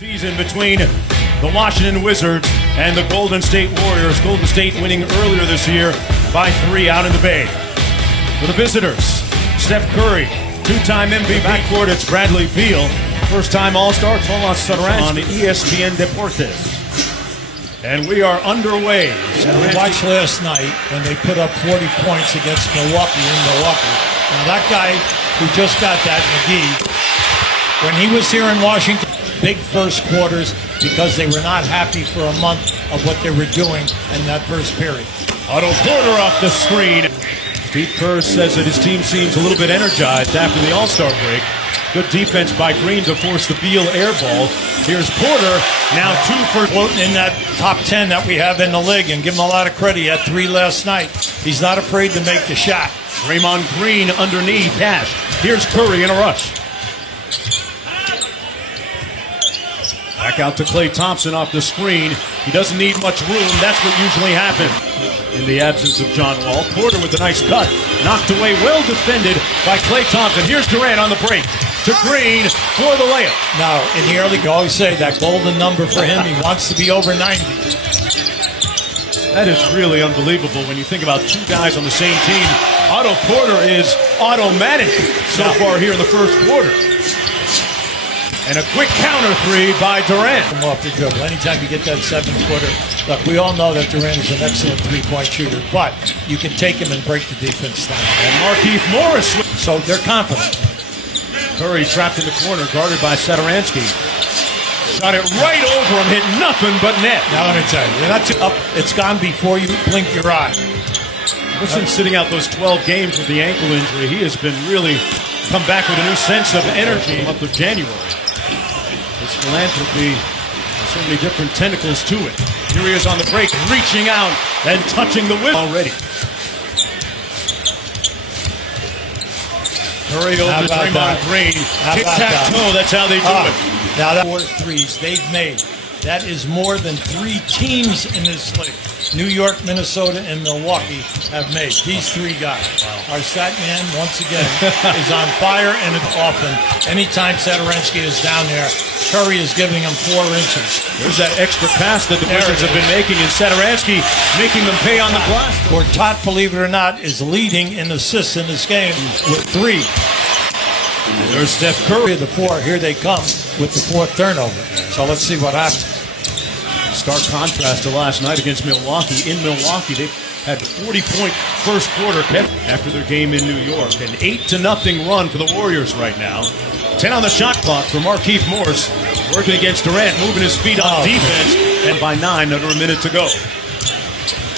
Season between the Washington Wizards and the Golden State Warriors. Golden State winning earlier this year by 3 out in the Bay. For the visitors, Steph Curry, two-time MVP. Backcourt, it's Bradley Beal, first-time All-Star Tomas Satoransky on ESPN Deportes. And we are underway. We watched last night when they put up 40 points against Milwaukee in Milwaukee. Now that guy who just got that, McGee, when he was here in Washington, big first quarters because they were not happy for a month of what they were doing in that first period. Otto Porter off the screen. Steve Kerr says that his team seems a little bit energized after the All-Star break. Good defense by Green to force the Beal air ball. Here's Porter, now 2 for floating in that top 10 that we have in the league, and give him a lot of credit. He had 3 last night. He's not afraid to make the shot. Draymond Green underneath, cash. Here's Curry in a rush. Back out to Klay Thompson off the screen. He doesn't need much room. That's what usually happens in the absence of John Wall. Porter with a nice cut. Knocked away, well defended by Klay Thompson. Here's Durant on the break to Green for the layup. Now, in the early go, I always say that golden number for him, he wants to be over 90. That is really unbelievable when you think about 2 guys on the same team. Otto Porter is automatic so far here in the first quarter. And a quick counter 3 by Durant. Off the dribble. Anytime you get that 7-footer, look, we all know that Durant is an excellent 3-point shooter, but you can take him and break the defense down. And Markieff Morris. So they're confident. Curry trapped in the corner, guarded by Satoransky. Shot it right over him, hit nothing but net. Now let me tell you, that's up. It's gone before you blink your eye. Ever since sitting out those 12 games with the ankle injury, he has been really come back with a new sense of energy in the month of January. His philanthropy has so many different tentacles to it. Here he is on the break, reaching out and touching the whistle already. Curry over to Draymond Green. Tic-tac-toe, that's how they do it. Now that 4 threes they've made. That is more than 3 teams in this league. New York, Minnesota, and Milwaukee have made. These 3 guys. Wow. Our stat man, once again, is on fire, and it's often. Anytime Satoransky is down there, Curry is giving him 4 inches. There's that extra pass that the Wizards have been making, and Satoransky making them pay on the glass. Gortat, believe it or not, is leading in assists in this game with 3. And there's Steph Curry. The 4, here they come with the 4th turnover. So let's see what happens. Stark contrast to last night against Milwaukee. In Milwaukee, they had 40-point first quarter after their game in New York. An 8-0 run for the Warriors right now. 10 on the shot clock for Markieff Morris, working against Durant, moving his feet on defense, and by 9, under a minute to go.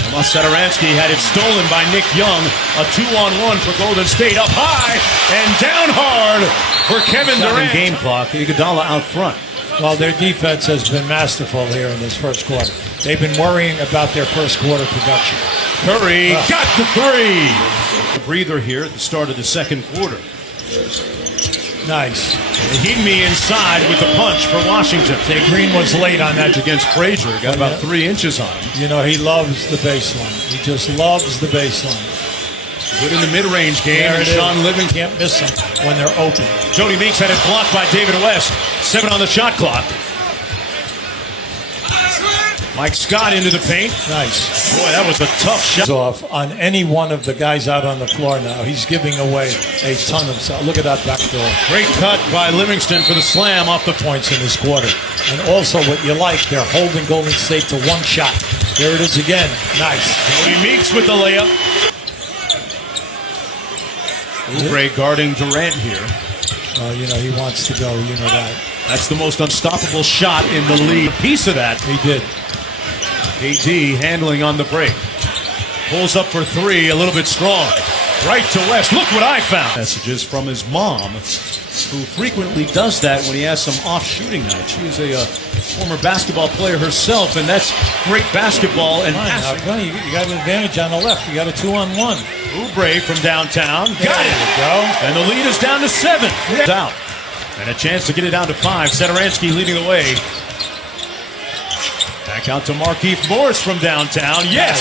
Tomas Satoransky had it stolen by Nick Young. A 2-on-1 for Golden State, up high and down hard for Kevin Durant. Game clock, Iguodala out front. Well, their defense has been masterful here in this first quarter. They've been worrying about their first quarter production. Curry got the 3. A breather here at the start of the second quarter. Nice. Higme inside with the punch for Washington. Green was late on that against Frazier. Got about 3 inches on him. You know, he loves the baseline. He just loves the baseline. Good in the mid-range game, and Sean Living can't miss them when they're open. Jody Meeks had it blocked by David West. 7 on the shot clock. Mike Scott into the paint. Nice. Boy, that was a tough shot. Off on any one of the guys out on the floor now. He's giving away a ton of stuff. Look at that back door. Great cut by Livingston for the slam off the points in this quarter. And also what you like, they're holding Golden State to 1 shot. There it is again. Nice. Jody Meeks with the layup. Oubre guarding Durant here. You know, he wants to go. You know that. That's the most unstoppable shot in the league. A piece of that. He did. KD handling on the break. Pulls up for 3, a little bit strong. Right to West. Look what I found. Messages from his mom, who frequently does that when he has some off shooting night. She was a former basketball player herself, and that's great basketball and passing. You got an advantage on the left. You got a 2-on-1. Oubre from downtown. Got it. Go. And the lead is down to 7. Out. And a chance to get it down to 5. Satoransky leading the way. Back out to Markieff Morris from downtown. Yes.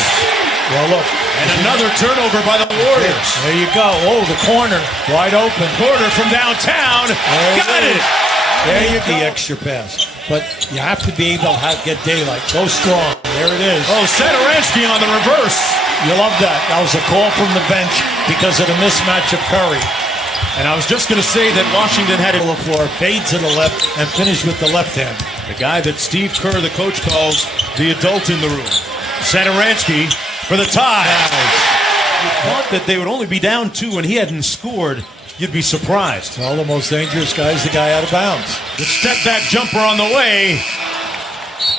Well, look. And another turnover by the Warriors. There you go. Oh, the corner. Wide open. Porter from downtown. Got it. There you go. The extra pass. but you have to be able to get daylight. Go strong. There it is. Oh, Sadaransky on the reverse. You love that. That was a call from the bench because of the mismatch of Curry. And I was just going to say that Washington had it. The floor, fade to the left, and finish with the left hand. The guy that Steve Kerr, the coach, calls the adult in the room. Sadaransky for the tie. You thought that they would only be down 2 and he hadn't scored. You'd be surprised. Well, the most dangerous guy is the guy out of bounds. The step back jumper on the way.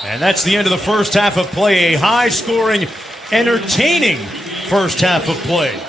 And that's the end of the first half of play. A high-scoring, entertaining first half of play.